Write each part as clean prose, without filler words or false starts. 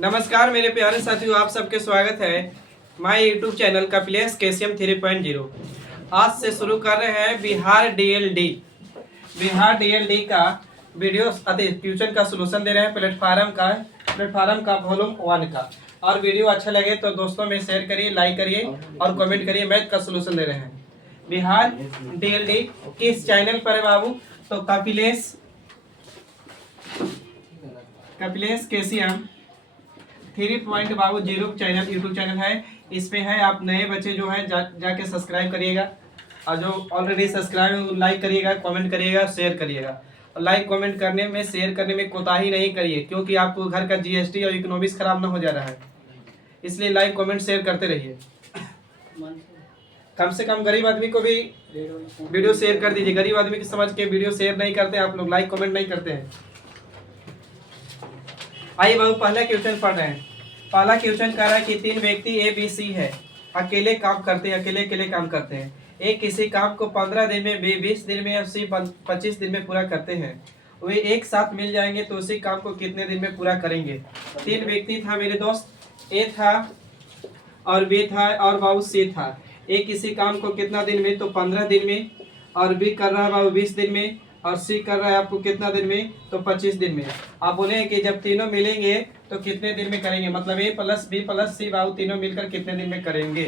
नमस्कार मेरे प्यारे साथियों, आप सबके स्वागत है my YouTube channel Kapilesh KCM 3.0। आज से शुरू कर रहे हैं बिहार डीएलडी का वीडियो ट्यूशन का सोल्यूशन दे रहे हैं प्लेटफार्म का वॉल्यूम 1 का। और वीडियो अच्छा लगे तो दोस्तों में शेयर करिए, लाइक करिए और कमेंट करिए। मैथ का सोल्यूशन दे रहे हैं बिहार डीएलडी किस चैनल पर है बाबू? तो Kapilesh KCM 3.0 channel YouTube channel है। इसमें है आप नए बच्चे जो है जाके सब्सक्राइब करिएगा, और जो ऑलरेडी सब्सक्राइब है लाइक करिएगा, कमेंट करिएगा, शेयर करिएगा। और लाइक कमेंट करने में, शेयर करने में कोताही नहीं करिए, क्योंकि आपको घर का जीएसटी और इकोनॉमिक्स खराब ना हो जा रहा है। इसलिए लाइक कमेंट शेयर करते रहिए। कम से कम गरीब आदमी को भी वीडियो शेयर कर दीजिए। गरीब आदमी की समझ के वीडियो शेयर नहीं करते आप लोग, लाइक कमेंट नहीं करते हैं। आइए बाबू पहला क्वेश्चन पढ़ रहे हैं। पहला क्वेश्चन कह रहा है कि 3 व्यक्ति ए बी सी है, अकेले काम करते हैं, अकेले काम करते हैं। ए किसी काम को 15 दिन में, बी 20 दिन में और सी 25 दिन में पूरा करते हैं। वे एक साथ मिल जाएंगे तो उसी काम को कितने दिन में पूरा करेंगे? 3 व्यक्ति था मेरे दोस्त, ए था और बी था और बाबू सी था। ए किसी काम को कितना दिन में? तो 15 दिन में। और बी कर रहा है बाबू 20 दिन में, और सी कर रहा है आपको कितना दिन में? तो 25 दिन में। आप बोले कि जब तीनों मिलेंगे तो कितने दिन में करेंगे, मतलब ए प्लस बी प्लस सी बाबू तीनों मिलकर कितने दिन में करेंगे?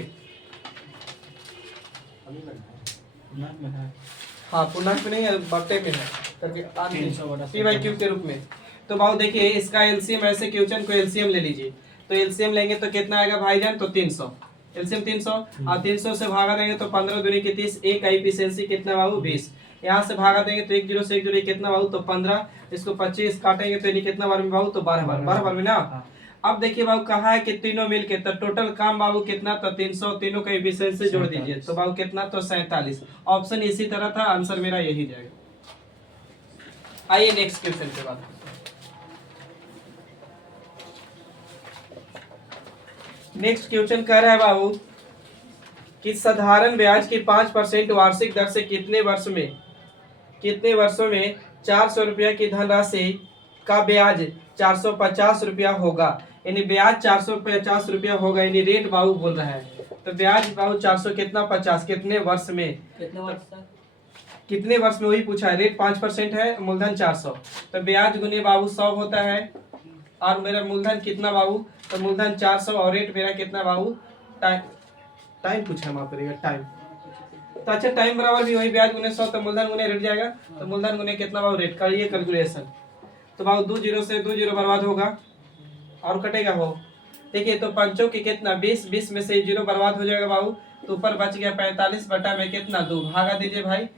हाँ, पूर्णांक में नहीं है, बट्टे में है करके पी बाई क्यू के रूप में। तो बाबू देखिए इसका एलसीएम, ऐसे क्वेश्चन को एलसीएम ले लीजिए। तो एलसीएम लेंगे तो कितना आएगा भाईजान? तो 300। एलसीएम 300 और 300 से भागा देंगे तो 15 दूनी की 30। एक का एफिशिएंसी कितना बाबू? 20। यहाँ से भागा देंगे तो 1 जीरो से 1 जीरो कितना बाबू? तो 15। इसको 25 काटेंगे तो यानी कितना बार में बाबू? तो 12 बार। 12 बार में ना। अब देखिए बाबू कहा है कि तीनों मिलके, तो टोटल काम बाबू कितना? तो 300। तीनों का एफिशिएंसी जोड़ दीजिए तो बाबू कितना? तो 47। ऑप्शन इसी तरह था, आंसर मेरा यही जाएगा। आइए नेक्स्ट क्वेश्चन के बाद। नेक्स्ट क्वेश्चन कह रहा है बाबू कि साधारण ब्याज की 5% वार्षिक दर से कितने वर्षों में 400 रुपया की धनराशि का ब्याज 450 रुपया होगा? यानी ब्याज 450 रुपया होगा, यानी रेट बाबू बोल रहा है। तो ब्याज बाबू 400 कितना 50 कितने वर्ष में? कितने वर्ष में वही पूछा है। रेट 5% है, मूलधन 400। तो ब्याज गुने बाबू 100 होता है। और मेरा मूलधन कितना बाबू? तो मूलधन 400 और रेट मेरा कितना बाबू? टाइम पूछा माफ करिएगा, टाइम। तो अच्छा, टाइम बराबर भी वही ब्याज गुने 100, तो मूलधन गुने रेट जाएगा। तो मूलधन गुने कितना बाबू? रेट। करिए कैलकुलेशन। तो बाबू 2 जीरो से 2 जीरो बर्बाद होगा और कटेगा हो। देखिए तो पंचों की कितना? 20। 20 में से 0 बर्बाद हो जाएगा बाबू, तो ऊपर बच गया 45 बटा में कितना? 2। भागा दीजिए भाई।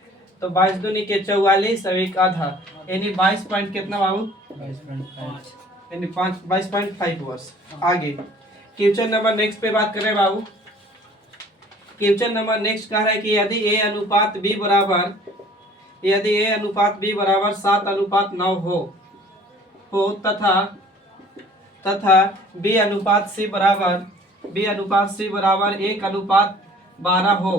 तो 22 दूनी के 44 और एक आधा, यानी 22 पॉइंट कितना बाबू? 22.5, यानी 22.5 वर्ष। आगे क्वेश्चन नंबर नेक्स्ट पे बात कर रहे हैं बाबू। क्वेश्चन नंबर नेक्स्ट कह रहा है कि यदि ए अनुपात बी बराबर 7:9 हो तथा बी अनुपात सी बराबर 1:12 हो,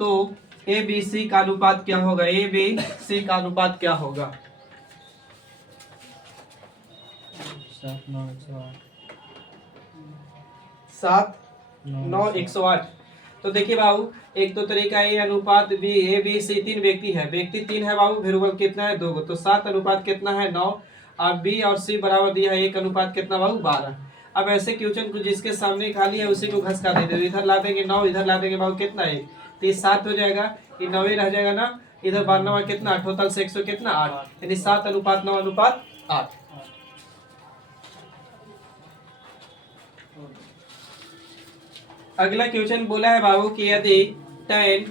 तो ए बी सी का अनुपात क्या होगा? ए बी सी का अनुपात क्या होगा? 7 9 108। तो देखिए बाबू, एक तो तरीका ए अनुपात बी, ए बी सी 3 व्यक्ति है, व्यक्ति 3 है बाबू, वेरिएबल कितना है? 2। तो 7 अनुपात कितना है? 9। और बी और सी बराबर दिया है 1 अनुपात कितना बाबू? 12। अब ऐसे क्वेश्चन को जिसके सामने खाली है उसी को घसका देते, इधर ला देंगे 9, इधर ला देंगे बाबू कितना है? 30 7 हो जाएगा, ये 9 रह जाएगा ना। इधर 92 कितना? टोटल से 100 कितना? 8, यानी 7 अनुपात 9 अनुपात 8। अगला क्वेश्चन बोला है बाबू कि यदि tan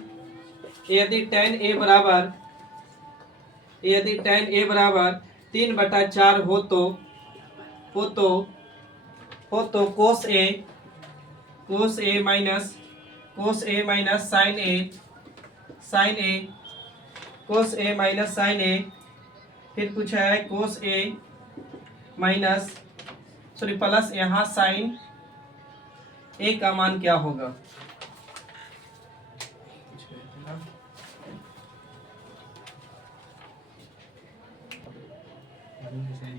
ए बराबर 3/4 हो तो cos A minus sin A, फिर पूछा है cos A माइनस प्लस यहाँ sin A का मान क्या होगा?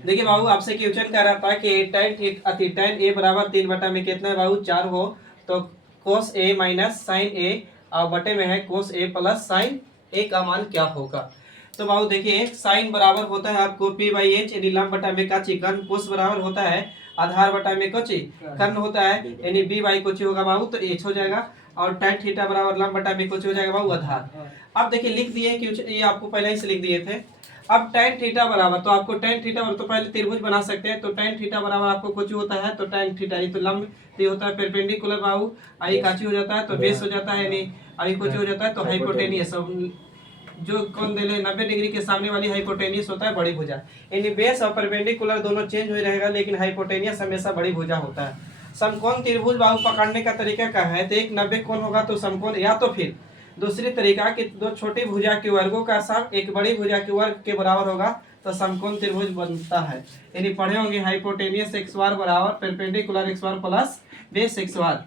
देखिए बाबू आपसे क्वेश्चन कह रहा था कि tan ए बराबर 3 बटा में कितना है बाबू 4 हो, तो cos ए माइनस साइन ए और बटे में है cos ए प्लस साइन ए का मान क्या होगा। तो बाबू देखिए साइन बराबर होता है आपको पी बाई एच यानी लंब बटा में का चिकन, कोस बराबर होता है आधार बटा में कोची कर्ण होता है यानी बी बाई कोची होगा बाबू तो एच हो जाएगा, और tan थीटा बराबर लंब बटा में कोची हो जाएगा बाबू आधार। अब देखिए लिख दिए कि ये आपको पहले ही से लिख दिए थे। अब tan थीटा बराबर तो आपको tan थीटा बराबर तो पहले त्रिभुज बना सकते हैं, तो tan थीटा बराबर आपको कुछ होता है तो tan थीटा ये तो लंब ये होता है परपेंडिकुलर बाबू, आई काची हो जाता है तो बेस हो जाता है यानी आई कुछ हो जाता है तो हाइपोटेनियस, जो कौन दे ले 90 डिग्री के सामने वाली हाइपोटेनियस होता है बड़ी भुजा, यानी बेस और परपेंडिकुलर दोनों चेंज हो रहेगा लेकिन हाइपोटेनियस हमेशा बड़ी भुजा होता है। समकोण त्रिभुज बाहु पकड़ने का तरीका क्या है, तो एक 90 कोण होगा तो समकोण, या तो फिर दूसरी तरीका कि दो छोटी भुजा के वर्गों का सम एक बड़ी भुजा के वर्ग के बराबर होगा तो समकोण त्रिभुज बनता है। यानी पढ़े होंगे हाइपोटेनियस एक्स बार बराबर परपेंडिकुलर एक्स बार प्लस बेस एक्स बार।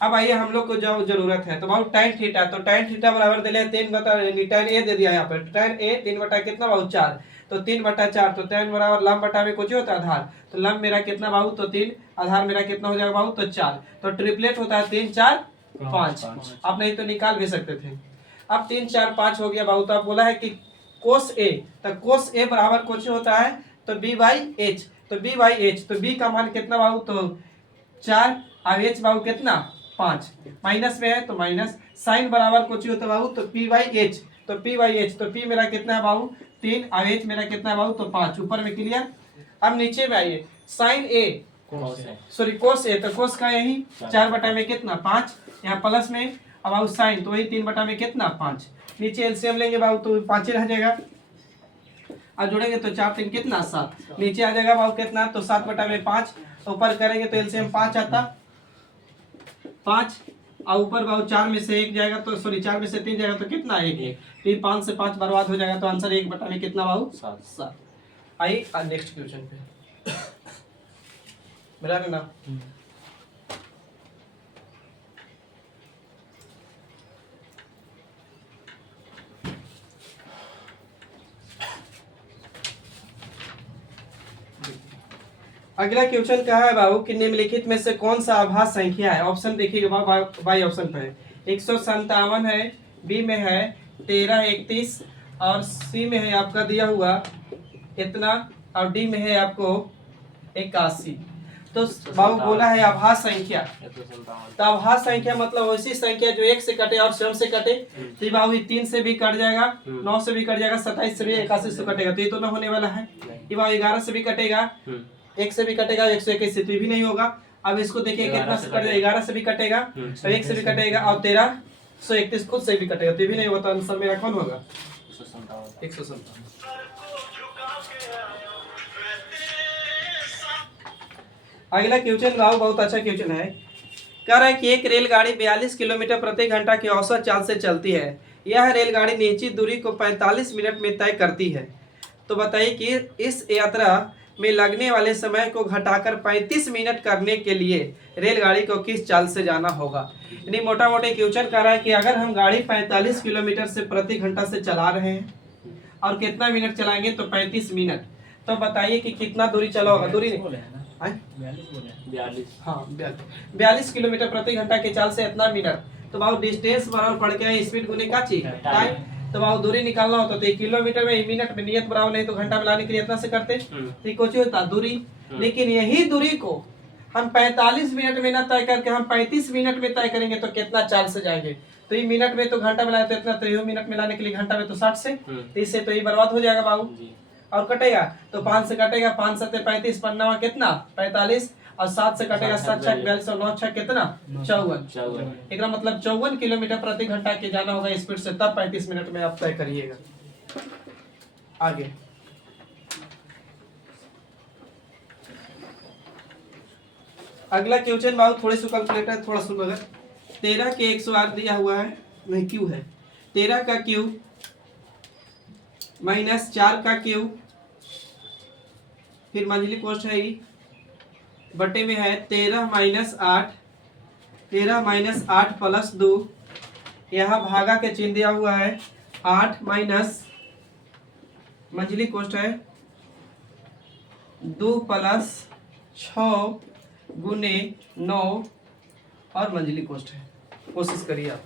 अब आइए हम लोग को जो जरूरत है तो बाबू tan थीटा, तो tan थीटा बराबर दे लिया 3 बटा tan ए दे दिया यहाँ पर tan ए 3 बटा कितना बाबू 4, तो 3 बटा 4 तो tan बराबर लंब बटा में कुछ होता है आधार, तो लंब मेरा कितना बाबू तो 3, आधार मेरा कितना हो जाएगा बाबू तो 4, तो ट्रिपलेट होता है 3 4 5, आप नहीं तो निकाल भी सकते थे। अब 3 4 5 हो गया बाबू, तो आप बोला है कि कोस ए, तो कोस ए बराबर कुछ होता है तो बी बाई एच, तो बी बाई एच तो बी का मान कितना बाबू तो 4 और एच बाबू कितना 5, माइनस में है तो माइनस, साइन बराबर कुछ होता है बाबू तो पी बाई एच, तो पी बाई एच तो पी मेरा कितना है बाबू 3 और एच मेरा कितना है बाबू तो 5, ऊपर में क्लियर। अब नीचे में आइए साइन ए सॉरी कोस ए, तो कोस का यही 4 बटा में कितना 5, यहाँ प्लस में अब बाबू साइन तो वही 3 बटा में कितना 5, नीचे एलसीएम लेंगे बाबू तो 5 ही रह जाएगा, और जोड़ेंगे तो 4 3 कितना 7, नीचे आ जाएगा बाबू कितना तो 7 बटा में 5, ऊपर करेंगे तो एलसीएम 5 आता 5, और ऊपर बाबू 4 में से 1 जाएगा तो सॉरी 4 में से 3 जाएगा तो कितना 1, फिर 5 से 5 बर्बाद हो जाएगा तो आंसर 1 बटा में कितना बाबू 7। आइए नेक्स्ट क्वेश्चन पे मेरा ना अगला क्वेश्चन क्या है बाबू कि निम्नलिखित में से कौन सा आभास संख्या है, ऑप्शन देखिएगा बाबू बाई ऑप्शन पे है 157 है, बी में है 13 31 और सी में है आपका दिया हुआ इतना और डी में है आपको 81। तो बाबू बोला है आभास संख्या, तो आभास संख्या मतलब वैसी संख्या जो 1 से कटे और स्वयं से कटे, तो बाबू 3 से भी कट जाएगा 9 से भी कट जाएगा 27 से भी 81 से कटेगा तो ये तो ना होने वाला है, ये बाबू 11 से भी कटेगा 1 से भी कटेगा 121 से तो भी नहीं होगा। अब इसको देखिए कितना से कट जाएगा 11 से भी कटेगा तो 1 से भी कटेगा और 1331 खुद से भी कटेगा तो भी नहीं होता, आंसर मेरा कौन होगा 157। अगला क्वेश्चन बाबू बहुत अच्छा क्वेश्चन है, कह रहा है कि एक रेलगाड़ी 42 किलोमीटर प्रति घंटा की औसत चाल से चलती है, यह रेलगाड़ी निश्चित दूरी को 45 मिनट में तय करती है, तो बताइए कि इस यात्रा में लगने वाले समय को घटाकर 35 मिनट करने के लिए रेलगाड़ी को किस चाल से जाना होगा। यानी मोटा मोटे क्वेश्चन कर रहा है कि अगर हम गाड़ी 45 किलोमीटर से प्रति घंटा से चला रहे हैं और कितना मिनट चलाएंगे तो 35 मिनट, तो बताइए कि कितना दूरी चला होगा, दूरी हाँ 42 किलोमीटर प्रति घंटा के चाल से इतना मिनट, तो बाबू डिस्टेंस बराबर पड़ गया स्पीड गुने का चीज टाइम, तो बाबू दूरी निकालना होता तो किलोमीटर में मिनट में नियत बराबर नहीं तो घंटा मिलाने के लिए इतना से करते तो कुछ होता दूरी, लेकिन यही दूरी को हम 45 मिनट में ना तय करके हम 35 मिनट में तय करेंगे तो कितना चाल से जाएंगे, तो ये मिनट में तो घंटा मिलाते इतना, तो ये मिनट मिलाने के लिए घंटा में तो 60 से, तो इससे तो ये बर्बाद हो जाएगा बाबू, और कटेगा तो 5 से कटेगा 5 7 35 पन्ना कितना 45 और 7 से कटेगा 7 6 42 और 9 6 कितना 54, एक मतलब 54 किलोमीटर प्रति घंटा के जाना होगा स्पीड से, तब 35 मिनट में आप तय करिएगा। आगे अगला क्वेश्चन बाबू थोड़े से कैलकुलेटर थोड़ा सुन अगर 13 के 108 दिया हुआ है नहीं क्यू है 13 का क्यू माइनस 4 का क्यू फिर मंझली कोष्ठ है बटे में है 13 माइनस 8 प्लस 2, यहाँ भागा के चिन्ह दिया हुआ है 8 माइनस मंझली कोष्ठ है 2+6×9 और मंजिली कोष्ठ है। कोशिश करिए आप।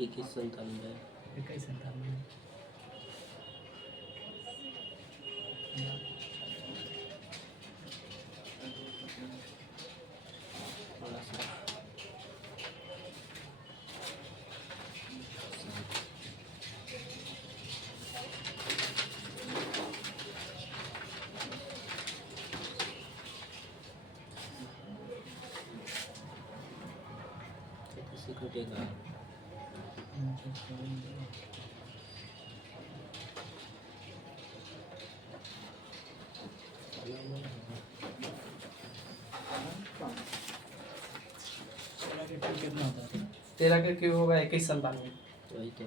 इक्कीस 97 घटेगा। कितना होता है? 13 का क्यूब होगा 2197। वही तो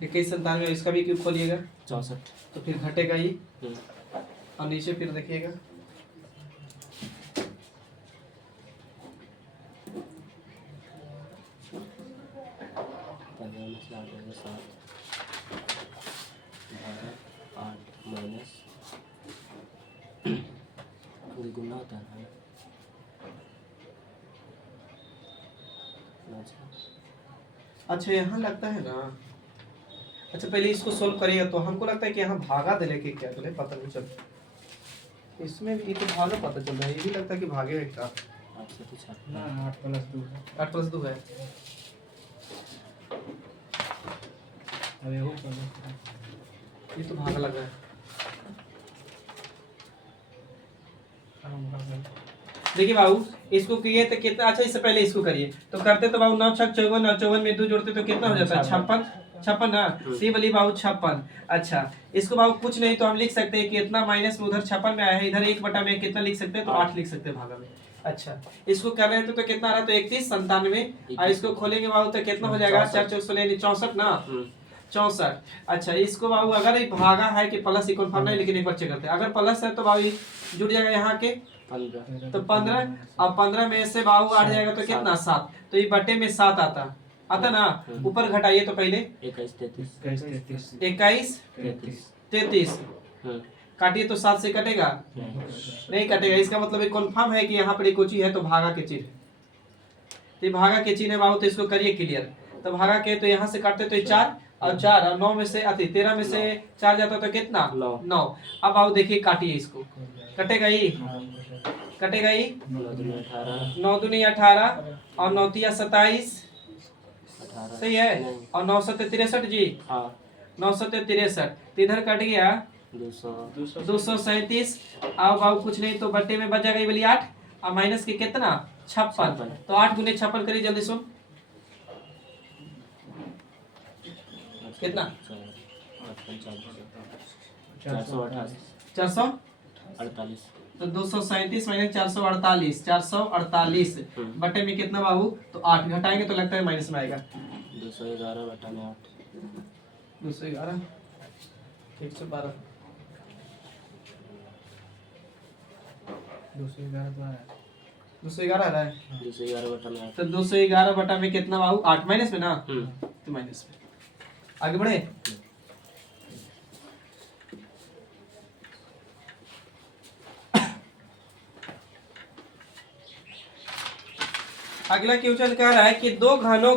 2197 इसका भी क्यूब खोलिएगा 64। तो फिर घटेगा ही। और नीचे फिर देखिएगा 15 में से 8 होगा 7 8 माइनस गुना होता है ना। अच्छा यहाँ लगता है ना। अच्छा पहले इसको सोल्व करिएगा तो हमको लगता है कि यहाँ भागा दे लेके क्या बोले पता नहीं चल। इसमें भी तो भागा पता चल रहा है। ये भी लगता है कि भागे का 8 से कुछ 8 ना 8+2 है। 8+2 है। अब ये हो कर ये तो भागा लग रहा है। देखिए बाबू इसको किए तो कितना। अच्छा इससे पहले इसको करिए तो करते तो बाबू 9 6 54 और 54 में 2 जोड़ते तो कितना हो जाता है 56 ना। सी वाली बाबू 56। अच्छा इसको बाबू कुछ नहीं तो हम लिख सकते हैं कि इतना माइनस में उधर 56 में आया है, इधर 1/में कितना लिख सकते हैं तो 8 लिख सकते हैं भागा में। अच्छा इसको कर रहे थे तो कितना आ रहा तो 31 97 और इसको खोलेंगे बाबू तो कितना हो जाएगा 4 4 16 64 ना 64। अच्छा इसको बाबू अगर ये भागा है कि प्लस ही कन्फर्म नहीं लेकिन एक बार चेक करते हैं। अगर प्लस है तो बाबू जुड़ जाएगा यहाँ के 15 तो 15 और 15 में से बाबू आ जाएगा तो कितना 7 तो ये बटे में 7 आता ना। ऊपर घटाइए तो पहले 21 33 21 33 काटिए तो 7 से कटेगा नहीं कटेगा। इसका मतलब ये कन्फर्म है कि यहाँ पर एक चीज है तो भागा के चिन्ह तो ये भागा के चिन्ह है बाबू। तो इसको करिए क्लियर। तो भागा के तो यहाँ से काटते तो 4 और 4 और 9 में से 13 में से 4 जाता तो कितना 9। अब बाबू देखिए काटिए इसको कटेगा ही 9 दूनी 18 और 9 तिया 27 सही है और 9 7 63 जी 9 7 63 तो इधर कट गया 237। आओ बाबू कुछ नहीं तो बट्टे में बच जाएगा ये वाली 8 और माइनस के कितना 56 तो 8 गुने 56 करिए जल्दी सुन कितना 448 तो 237 माइनस 448 448 बटे में कितना बाबू तो 8 घटाएंगे तो लगता है माइनस में आएगा 211 बटा में 8 211 112 211 तो आया 211 आ रहा है 211 बटा में 8 तो 211 बटा में कितना बाबू 8 माइनस में ना तो माइनस में आगे बढ़े। अगला क्वेश्चन कह रहा है कि दो घनों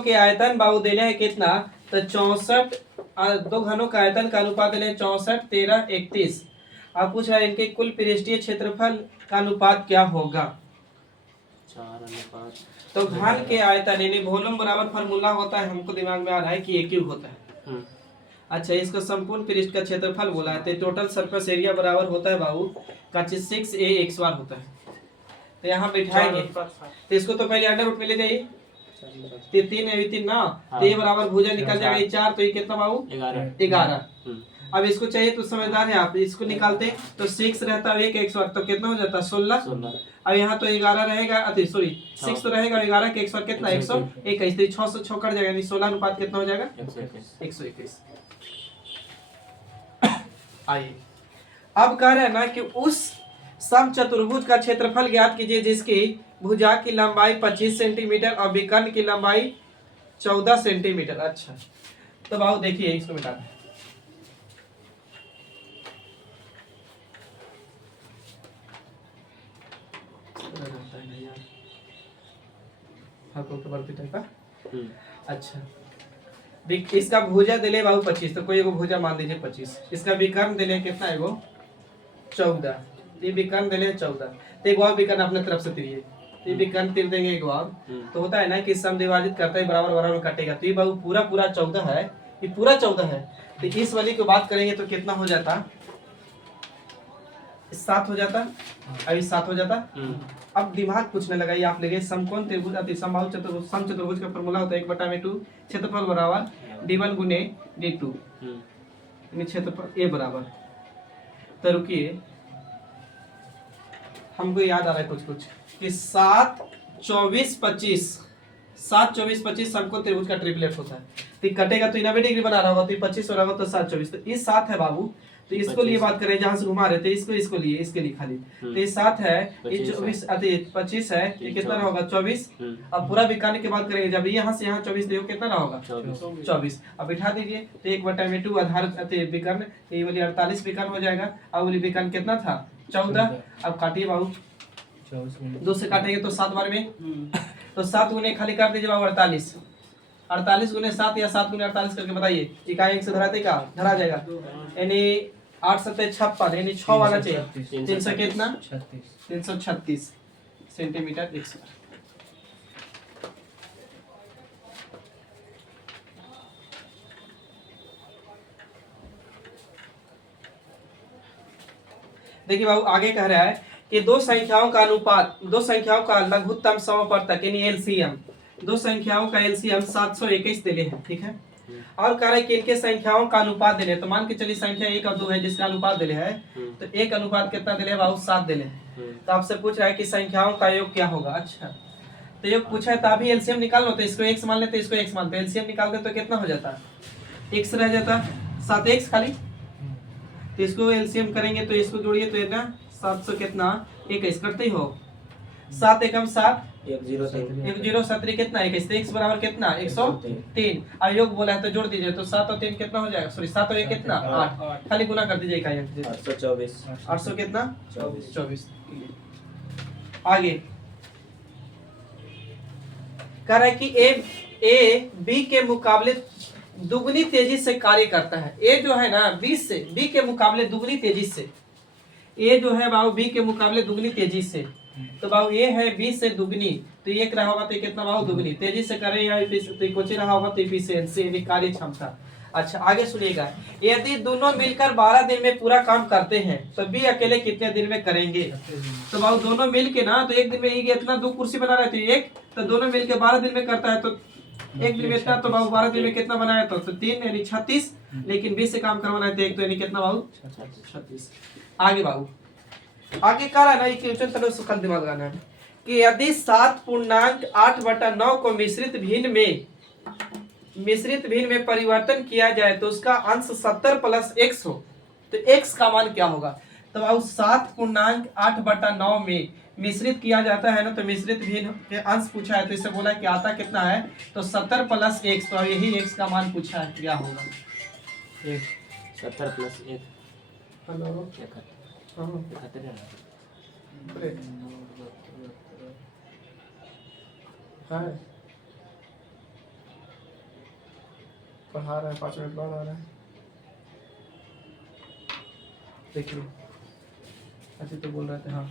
के आयतन बाबू देने है कितना तो 64 दो घनों का आयतन का अनुपात देने 64 13 31। आप पूछ रहा है इनके कुल पृष्ठीय क्षेत्रफल का अनुपात क्या होगा। 4 अनुपात तो घन के आयतन यानी वॉल्यूम बराबर फार्मूला होता है हमको दिमाग में आ रहा है कि एक क्यूब होता है। अच्छा इसको संपूर्ण पृष्ठ का क्षेत्रफल बोला है तो टोटल सरफेस एरिया बराबर होता है बाबू का 6a होता है। तो यहाँ बैठाएंगे तो इसको तो पहले अंडर रूट में ले जाइए 3 है 3 ना तो ये बराबर भुजा निकल जाएगा 4 तो ये कितना बाबू 11। अब इसको चाहिए तो समझदार है आप इसको निकालते तो 6 रहता है 1 तो कितना हो जाता है 16। अब यहाँ तो 11 रहेगा सॉरी 6 तो रहेगा 11 के 100 कितना 121 तो 6 से 6 कट जाएगा यानी 16 अनुपात कितना हो जाएगा 121। आइए अब कह रहे हैं ना कि उस समचतुर्भुज का क्षेत्रफल ज्ञात कीजिए जिसकी भुजा की लंबाई 25 सेंटीमीटर और विकर्ण की लंबाई 14 सेंटीमीटर। अच्छा, तो बाबू देखिए इसको मिटा दें। अच्छा, इसका भुजा दिले बाबू 25, तो कोई एगो भुजा मान लीजिए 25। इसका विकर्ण दिले कितना एगो 14, ये विकर्ण दिले 14, तो एक और विकर्ण अपने तरफ से तीरिए, ये विकर्ण तीर देंगे एक और, तो होता है ना कि सम विभाजित करते ही बराबर बराबर कटेगा, तो ये बाबू पूरा पूरा 14 है, ये पूरा 14 है। तो इस वाली की बात करेंगे तो कितना हो जाता, 7 हो जाता, अभी 7 हो जाता। अब दिमाग पूछने लगा, ये आप लगे समकोण त्रिभुज अति समबाहु चतुर्भुज, सम चतुर्भुज का फॉर्मूला होता है 1/2 क्षेत्रफल बराबर d1 गुने d2, यानी क्षेत्रफल a बराबर। तो रुकिए, हमको याद आ रहा है कुछ कुछ कि 7 24 25, 7 24 25 समकोण त्रिभुज का ट्रिपलेट होता है। तो कटेगा तो 90 डिग्री बना रहा होगा, तो 25 हो रहा होगा, तो 7 24, तो इस 7 है बाबू। तो इसको लिए बात करें, जहां से घुमा रहे थे इसको लिए, इसके लिए खाली, तो ये 7 है, ये 24 25 है, ये कितना होगा 24। अब पूरा विकर्ण की बात करेंगे, जब यहाँ से यहाँ 24 देखो कितना होगा 24। अब बिठा दीजिए, तो 1/2 आधार विकर्ण, ये वाली 48 विकर्ण हो जाएगा, और वाली विकर्ण कितना था 14। अब काटिए बाबू, 2 से काटेंगे तो 7 बार में, तो 7 गुने खाली काट दीजिए बाबू 48, 48 गुने 7 या 7 गुने 48 करके बताइए, इकाई 1 से धराते का धरा जाएगा, यानी 8 7 56, यानी 6 वाला चाहिए, 300 कितना 336 सेंटीमीटर एक स्क्वायर। देखिए बाबू आगे कह रहा है कि दो संख्याओं का अनुपात, दो संख्याओं का लघुत्तम समवर्तक यानी एलसीएम, दो संख्याओं का एलसीएम 721 दिले हैं, ठीक है। और कह रहे हैं कि इनके संख्याओं का अनुपात दिले, तो मान के चलिए संख्या 1 और 2 है जिसका अनुपात दिले है, तो 1 अनुपात कितना दिले है बाबू 7 दिले हैं। तो आपसे पूछ रहा है कि संख्याओं का योग क्या होगा। अच्छा, तो योग पूछा है तो अभी एलसीएम निकाल लो, तो इसको x मान लेते, इसको x मानते, एलसीएम निकालते तो कितना हो जाता, x रह जाता 7x खाली, तो इसको एलसीएम करेंगे तो इसको जोड़िए तो इतना 700 कितना 21 करते ही हो, 7 एकम 7 1 0 7 कितना 21, तो x बराबर कितना 103। अब योग बोला है तो जोड़ दीजिए, तो 7 और 3 कितना हो जाएगा, सॉरी 7 और 1 कितना 8, खाली गुना कर दीजिए इकाई 824, 800 कितना 24। आगे कह रहा है कि ए बी के मुकाबले दुगनी तेजी से कार्य करता है। ए जो है ना 20 से बी के मुकाबले दुगनी तेजी से, ए जो है बाबू बी के मुकाबले दुगनी तेजी से, तो बाबू ये है 20 से दुगनी, तो ये रहा होगा तो कितना बाबू दुगनी तेजी से करे या तो कुछ रहा होगा तो एफिशिएंसी यानी कार्य क्षमता। अच्छा आगे सुनिएगा, यदि दोनों मिलकर 12 दिन में पूरा काम करते हैं तो बी अकेले कितने दिन में करेंगे। तो बाबू दोनों मिल के ना, तो एक दिन में ये इतना 2 कुर्सी बना रहे थे एक, तो दोनों मिल के 12 दिन में करता है, तो एक दिन में इतना, तो बाबू 12 दिन में कितना बनाया, तो 3 यानी 36, लेकिन 20 से काम करवाना है तो एक तो यानी कितना बाबू 36। आगे बाबू आगे कह रहा है ना, ये क्वेश्चन थोड़ा सुखल दिमाग लगाना है कि यदि 7.8/9 को मिश्रित भिन्न में परिवर्तन किया जाए तो उसका अंश 70 + x हो, तो x का मान क्या होगा। तो बाबू 7.8/9 में मिश्रित किया जाता है ना, तो मिश्रित भिन्न के अंश पूछा है, तो इससे बोला कि आता कितना है, तो 70 + x, तो यही x का मान पूछा है क्या होगा। 70 + 1 हेलो 71 है, पढ़ा रहा है 5 मिनट बाद आ रहा है, देखिए अच्छे तो बोल रहे थे। हाँ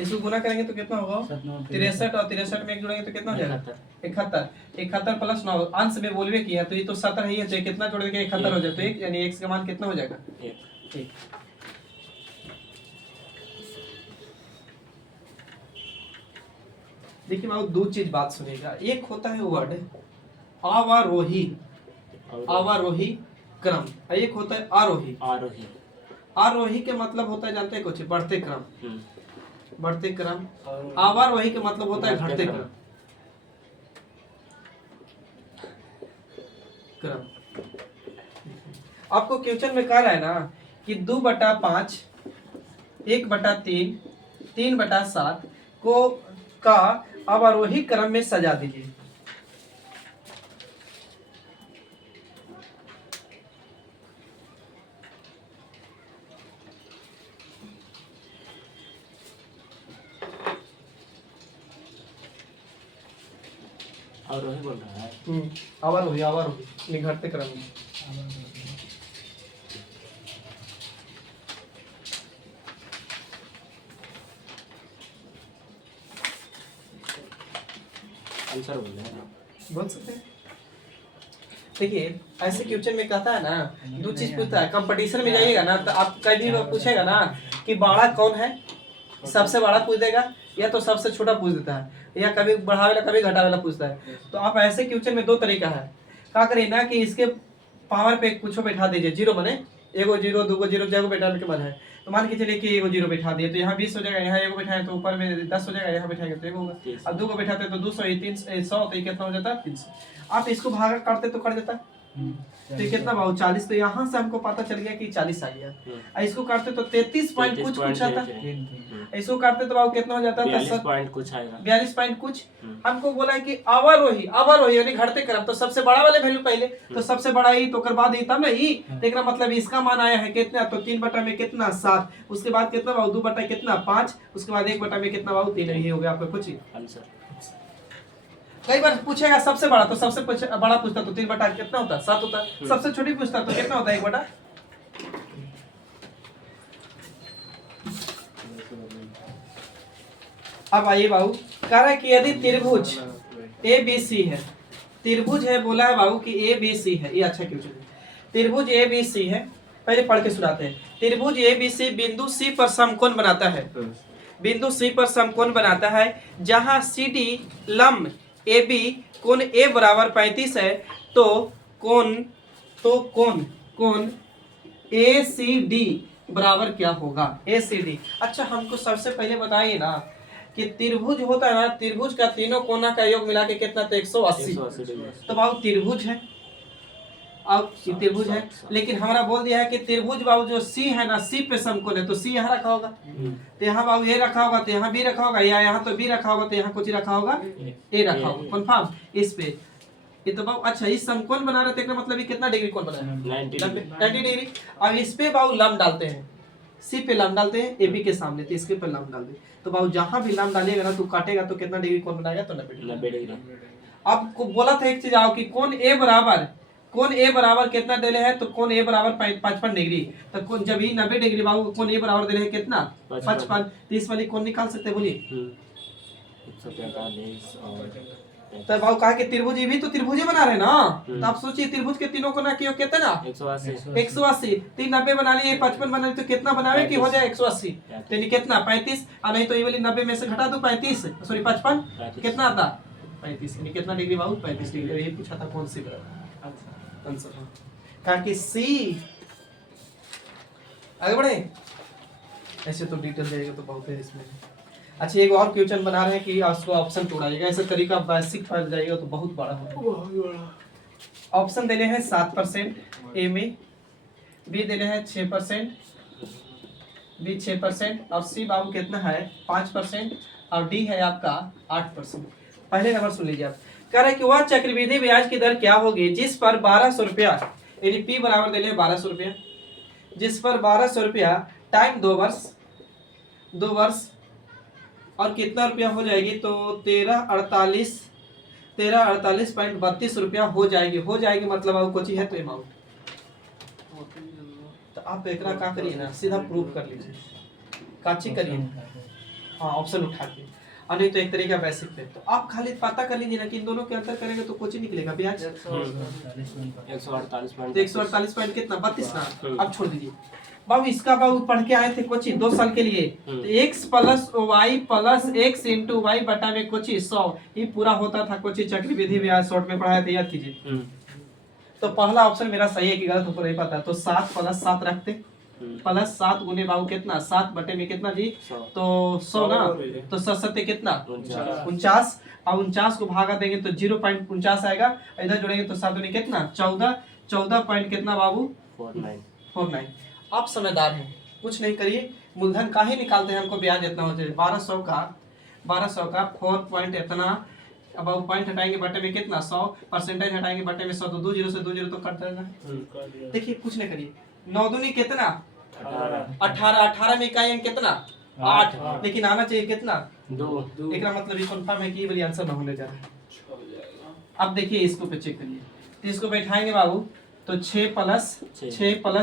इसको गुना करेंगे तो कितना होगा 63, और 63 में 1 जोड़ेंगे तो कितना हो जाएगा 71, 71 + 9 अंश में बोलवे किया, तो ये तो 70 ही है, तो कितना जोड़ेंगे 71 हो जाए, तो 1 यानी x का मान कितना हो जाएगा 1। देखिए बाबू 2 चीज बात सुनेगा, एक होता है वर्ड आवारोही, आवारोही क्रम, एक होता है आरोही। आरोही के मतलब होता है जानते हैं कुछ, बढ़ते क्रम, बढ़ते क्रम। आवारोही का मतलब होता है घटते क्रम। आपको क्वेश्चन में कह रहा है ना कि 2/5, 1/3, 3/7 को का अवरोही क्रम में सजा दीजिए। और वही बोल रहा है। अवरोही निघटते क्रम में। आंसर बोल रहे हैं। बोल सकते हैं। देखिए ऐसे क्वेश्चन में कहता है ना, दो चीज पूछता है। कंपटीशन में जाइएगा ना तो आप कभी पूछेगा ना कि बड़ा कौन है, सबसे बड़ा पूछ देगा, या तो सबसे छोटा पूछ देता है, या कभी बढ़ावेला कभी घटावेला पूछता है। तो आप ऐसे क्वेश्चन में दो तरीका है। क्या करिए ना कि इसके पावर पे कुछ बैठा दीजिए, जीरो बने, एगो जीरो दूगो जीरो जगह बैठाने के मन है तो मान के चलिए कि एगो जीरो बैठा दिए तो यहाँ 20 हो जाएगा, यहाँ एगो बैठाए तो ऊपर में 10 हो जाएगा, यहाँ बैठाएंगे तो एगो होगा। अब दूगो बैठाते तो 200, 300, तो ये कितना हो जाता है 300। आप इसको भागा करते तो कट जाता है, तो ये कितना भाव 40। तो यहाँ से हमको पता चल गया कि 40 आ गया। और इसको काटते तो 33 पॉइंट कुछ कुछ आता है, इसको काटते तो भाव कितना हो जाता है 42 पॉइंट कुछ आएगा, 42 पॉइंट कुछ। हमको बोला है कि अवरोही अवरोही यानी घटते क्रम, तो सबसे बड़ा वाले वैल्यू पहले, तो सबसे बड़ा ही तो कर बाद ही तब नहीं, तो इसका मतलब इसका मान आया है कितना, तो 3 बटा में कितना 7, उसके बाद कितना भाव 2 बटा कितना 5, उसके बाद 1 बटा में कितना भाव 3। ये हो गया आपका कुछ आंसर। कई बार पूछेगा सबसे बड़ा, तो सबसे बड़ा पूछता तो 3 बटा कितना होता है 7 होता है। सबसे छोटी पूछता तो कितना होता है 1 बटा। अब आइए बाबू, कह रहा है कि यदि त्रिभुज ABC है, त्रिभुज है, बोला है बाबू कि ABC है, ये अच्छा क्वेश्चन है। त्रिभुज ABC है, पहले पढ़ के सुनाते हैं। त्रिभुज ABC बिंदु C पर समकोण बनाता है, बिंदु C पर समकोण बनाता है, जहां CD लंब AB कोण A बराबर 35 है, तो कोण ACD बराबर क्या होगा, ACD। अच्छा हमको सबसे पहले बताइए ना कि त्रिभुज होता है ना, त्रिभुज का तीनों कोना का योग मिला के कितना, तो 180। तो बाबू त्रिभुज है, अब त्रिभुज है, लेकिन हमारा बोल दिया है कि त्रिभुज बाबू जो C है ना, C पे समकोण है, तो C यहाँ रखा होगा, तो यहाँ बाबू A रखा होगा, तो यहाँ B रखा होगा, या यहाँ तो B रखा होगा, तो यहाँ कुछ रखा होगा A रखा होगा, कंफर्म। इस पे ये तो बाबू अच्छा इस समकोण बना रहे थे, मतलब ये कितना डिग्री कोण बना है 90 डिग्री। अब इस पे बाबू लंब डालते हैं, C पे लंब डालते हैं AB के सामने, तो इसके पे लंब डाल दे, तो बाबू जहां भी लंब डालिएगा ना तो काटेगा तो कितना डिग्री कोण बनाएगा, तो 90 डिग्री। अब को बोला था एक चीज आओ कि कोण A बराबर कितना देले है, तो कोण A बराबर 55 डिग्री, तो कोण जब ही 90 डिग्री बाबू कोण A बराबर देले है कितना 55, 30 वाली कोण निकाल सकते बोलिए। तो बाबू कहा कि त्रिभुज भी तो त्रिभुज बना रहे ना, तो आप सोचिए त्रिभुज के तीनों कोना की कितना 180, 3 90 बना लिए 55 बना लिए, तो कितना बनावे कि हो जाए 180, तो ये कितना 35, और नहीं तो ये वाली 90 में से घटा दो 35, सॉरी 55 कितना आता 35, यानी कितना डिग्री बाबू 35 डिग्री। ये पूछा था कौन सी आंसर कहा कि C। आगे बढ़े, ऐसे तो डिटेल देगा तो बहुत है इसमें। अच्छा एक और क्वेश्चन बना रहे हैं कि उसको ऑप्शन तोड़ाइएगा, ऐसे तरीका बेसिक पढ़ जाइएगा तो बहुत बड़ा होगा। ऑप्शन देने हैं 7% A में, B देने हैं 6%, B 6%, और C बाबू कितना है 5%, और D है आपका 8%। पहले नंबर सुन लीजिए आप, कह रहे हैं कि वह चक्रवृद्धि ब्याज की दर क्या होगी जिस पर 1200 रुपया, यानी P बराबर दे 1200 रुपया, जिस पर 1200 रुपया टाइम 2 वर्ष और कितना रुपया हो जाएगी, तो 1348.32 रुपया हो जाएगी मतलब अब कुछ है तो अमाउंट। तो आप एक क्या करिए ना सीधा प्रूफ कर लीजिए, काची करिए, हाँ ऑप्शन उठा के, और नहीं तो एक तरीका बेसिक पे, तो आप खाली पता कर लीजिए ना कि इन दोनों के अंतर करेंगे तो कुछ ही निकलेगा ब्याज 148 पॉइंट कितना 32 ना। अब छोड़ दीजिए बाबू, इसका बाबू पढ़ के आए थे कोची 2 साल के लिए, तो x plus y plus x into y बटा में कोची 100, ये पूरा होता था कोची चक्रवृद्धि ब्याज शॉर्ट में पढ़ाया था, याद कीजिए। तो पहला ऑप्शन मेरा सही है कि गलत हमको नहीं पता, तो 7 प्लस 7 रखते, प्लस 7 गुने बाबू कितना 7 बटे में कितना जी, तो 100 ना, तो 7 कितना 49, और 49 को भागा देंगे तो 0.49 आएगा, इधर जोड़ेंगे तो 7 दुनी कितना 14 पॉइंट कितना बाबू 49। आप समझदार हैं, कुछ नहीं करिए, मूलधन का ही निकालते हैं, हमको ब्याज इतना हो जाए 1200 का 1200 का 4 पॉइंट इतना, अब वो पॉइंट हटाएंगे बटे में कितना 100, परसेंटेज हटाएंगे बटे में 100, तो 2 जीरो से 2 जीरो तो कट जाएगा। देखिए कुछ नहीं करिए, 9 दूनी कितना 18, 18 में इकाई अंक कितना 8, लेकिन आना चाहिए कितना 2। एक मतलब ये कंफर्म है कि ये वाली आंसर ना होने जा रहा है। अब देखिए इसको पे चेक करिए, तो इसको बैठाएंगे बाबू, तो 6 प्लस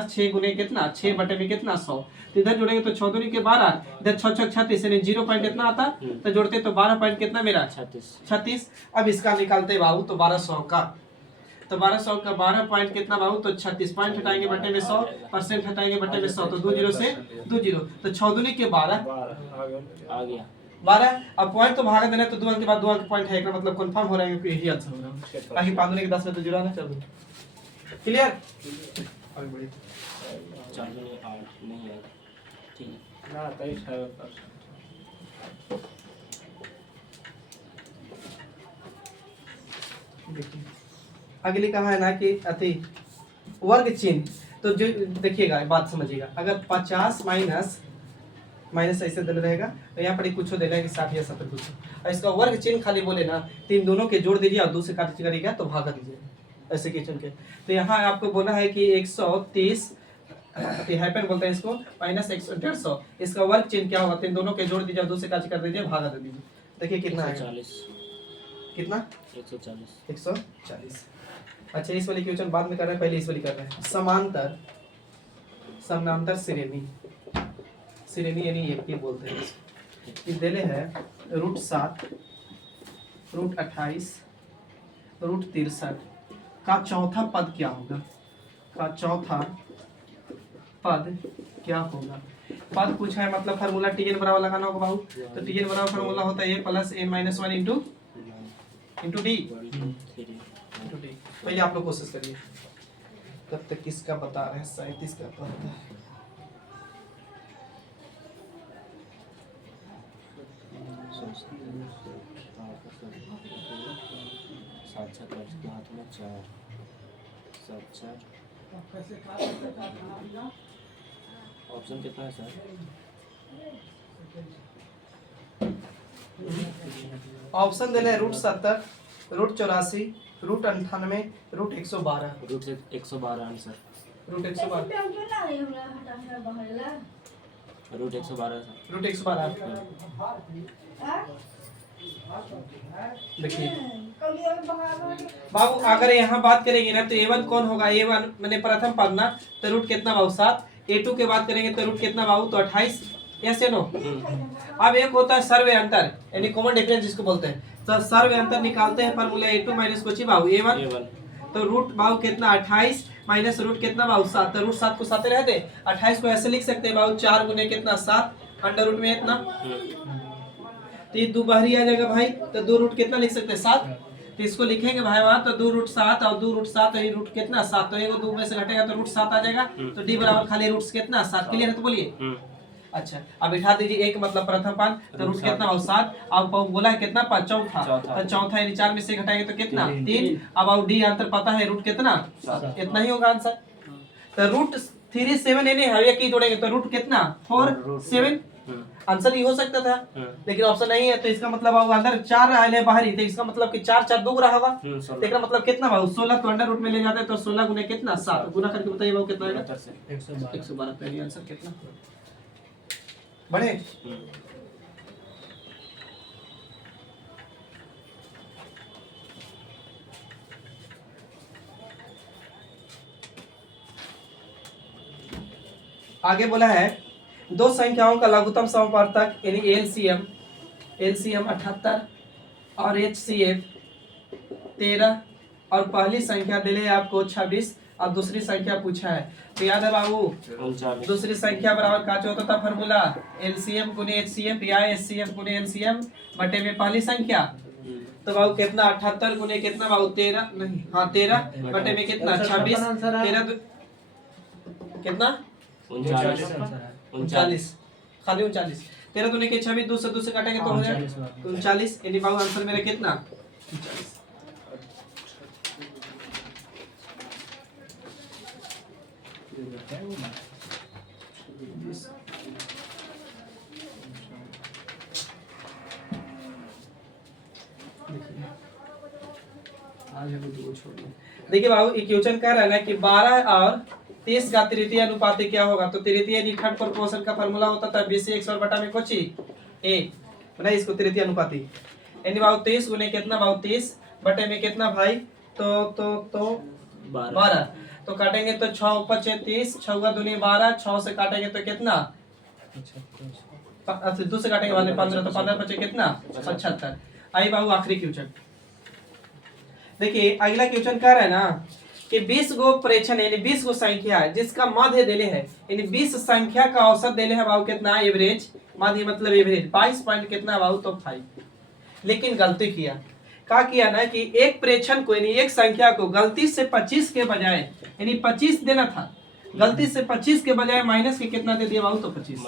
6 गुने कितना 6 बटे में कितना 100, तो इधर जोड़ेंगे तो 6 दूनी के 12, इधर 6 6 36, यानी 0 पॉइंट कितना आता, तो जोड़ते तो 12 पॉइंट कितना मेरा 36। अब इसका निकालते हैं बाबू, तो 1200 का, तो 1200 का 12 पॉइंट कितना बाबू, तो 36 पॉइंट हटाएंगे बटे में 100, परसेंट हटाएंगे बटे में 100, तो 2 जीरो से 2 जीरो, तो 6 दूनी के 12 आ गया 12। अब पॉइंट तो भागा देना है, तो 2 अंक के बाद 2 अंक पॉइंट है, मतलब कंफर्म हो रहा है कि यही आंसर हो रहा है, बाकी 5 दूनी के 10 में तो जुड़ा ना। चलो क्लियर, आगे बढ़िए। 4 दूनी 8 नहीं आएगा, ठीक है। ना 23%। देखिए अगली कहा है ना कि अति वर्ग चिन्ह, तो जो देखिएगा बात समझिएगा, अगर 50 माइनस ऐसे दिल रहेगा, तो यहाँ पर कुछ दे कि 60 या 70 कुछ, और इसका वर्ग चिन्ह खाली बोले ना, तो इन दोनों के जोड़ दीजिए और 2 से काट करिएगा तो भागा दीजिए ऐसे के चुन के। तो यहाँ आपको बोला है कि 130 हैपन बोलते हैं इसको, माइनस 150, इसका वर्ग चिन्ह क्या होगा, तो इन दोनों के जोड़ दीजिए और 2 से काट कर दीजिए, भागा दे दीजिए। देखिए कितना है, 140 कितना 140। अच्छा इस वाली क्वेश्चन बाद में कर रहे हैं, पहले इस वाली कर रहे हैं। समानांतर श्रेणी यानी एक ही बोलते हैं इसको, देले है √7, √28, √63 का चौथा पद क्या होगा, का चौथा पद क्या होगा। पद पूछा है मतलब फार्मूला tn बराबर लगाना होगा बाबू, तो tn बराबर फार्मूला होता है a plus n minus 1 into D, पहले आप लोग कोशिश करिए, कब तक किसका बता रहे हैं, 37 का पता है। ऑप्शन कितना है सर? ऑप्शन देले √70, √84, √98, √112, √112 आंसर, √112 √112 सर। √112। देखिए बाबू अगर यहाँ बात करेंगे ना, तो a1 कौन होगा, a1 मैंने प्रथम पद ना, तो रूट कितना बाबू 7, a2 के बात करेंगे तो रूट कितना बाबू, तो 28, यस या नो। अब एक होता है सर्वे अंतर यानी कॉमन डिफरेंस जिसको बोलते हैं, तो सर्वे अंतर निकालते हैं फॉर्मूला a2 माइनस कुछ बाबू a1, तो रूट बाबू कितना 28 माइनस रूट कितना बाबू 7, तो √7 को साथ रहते, 28 को ऐसे लिख सकते हैं बाबू 4 गुने कितना 7, अंडर रूट में इतना, तो ये 2 बाहरी आ जाएगा भाई, तो 2 रूट कितना लिख सकते हैं 7, तो इसको लिखेंगे भाई वहां, तो 2√7 और 2√7 और ये रूट कितना 7, तो एक 2 में से घटेगा तो √7 आ जाएगा, तो d बराबर खाली रूट कितना 7, क्लियर है तो बोलिए। अच्छा अब बिठा दीजिए एक मतलब प्रथम पद, तो रूट कितना हो 7, अब बोला है कितना पद चौथा, तो चौथा यानी 4 में से घटाएंगे तो कितना 3, अब डी आंसर पता है रूट कितना, इतना ही होगा आंसर। तो √37 यानी हवे की जोड़ेंगे तो रूट कितना 4 7, आंसर ये हो सकता था, लेकिन ऑप्शन नहीं है, तो इसका मतलब अब अंदर 4 आए बाहरी, तो इसका मतलब कि 4 4 2 रहा होगा, इसका मतलब कितना बाबू 16, तो अंडर रूट में ले जाते हैं तो 16 गुने कितना 7, गुना करके बताइए बाबू कितना आएगा 112, पहली आंसर कितना बढ़े। आगे बोला है दो संख्याओं का लघुत्तम समापवर्तक यानी एलसीएम 78 और एचसीएफ 13, और पहली संख्या दिले आपको 26 और दूसरी संख्या पूछा है, तो याद है बाबू दूसरी संख्या बराबर का होता था फॉर्मूला एलसीएम गुने एचसीएफ या एचसीएफ गुने एलसीएम बटे में पहली संख्या, तो बाबू कितना 78 गुने कितना बाबू 13 नहीं हाँ 13 बटे में कितना 26, 13 कितना 39 खाली 39, 13 दूने के 26, 2 से 2 से काटेंगे तो हो जाएगा 39, यानी बाबू आंसर मेरा कितना 39। आज अभी 2 छोड़ दिए। देखिए बाबू ये क्वेश्चन कह रहा है ना कि 12 और 30 का तृतीय अनुपात क्या होगा। तो तृतीय यानी थर्ड प्रोपोर्शन का फॉर्मूला होता था 20 और बटा में कुछ ए बना इसको तृतीय अनुपाती यानी बाबू 23 गुने कितना बाबू 30 बटे में कितना भाई तो 12 तो काटेंगे तो 6 ऊपर 6 30 6 दूनी 12 6 से काटेंगे तो कितना 2 से काटेंगे बाद में 15 तो 15 बचे कितना 75। आई बाबू आखिरी क्वेश्चन देखिए अगला क्वेश्चन कह रहा है ना कि 20 गो प्रेक्षण यानी 20 गो संख्या है जिसका मध्य देले है यानी 20 संख्या का औसत देले है बाबू कितना एवरेज मध्य मतलब एवरेज 22 पॉइंट कितना बाबू तो 5। लेकिन गलती किया ना कि एक प्रेक्षण को यानी एक संख्या को गलती से 25 के बजाय यानी 25 देना था गलती से 25 के बजाय माइनस के कितना दे दिया बाबू तो 25।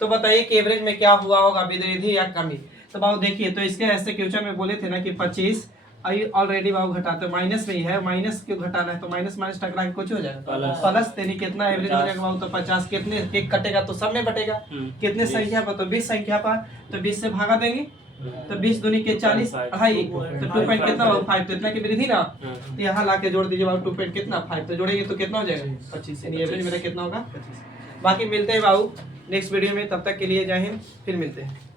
तो बताइए कि एवरेज में क्या हुआ होगा वृद्धि या कमी। तो बाबू देखिए तो इसके ऐसे क्वेश्चन में बोले थे ना कि 25 अभी ऑलरेडी बाबू घटाते माइनस में ही है माइनस क्यों घटाना है तो माइनस माइनस टकरा के कुछ हो जाएगा प्लस यानी कितना एवरेज हो जाएगा बाबू तो 50 कितने एक कटेगा तो सब में बटेगा कितने संख्या पर तो 20 संख्या पर तो 20 से भागा देंगे तो 20 दूनी के 40 अढ़ाई तो 2 पॉइंट कितना बाबू 5 तो इतना की वृद्धि ना तो यहाँ ला के जोड़ दीजिए बाबू 2 पॉइंट कितना 5 तो जोड़ेंगे तो कितना हो जाएगा 25 यानी एवरेज मेरा कितना होगा 25। बाकी मिलते हैं बाबू नेक्स्ट वीडियो में तब तक के लिए जय हिंद फिर मिलते हैं।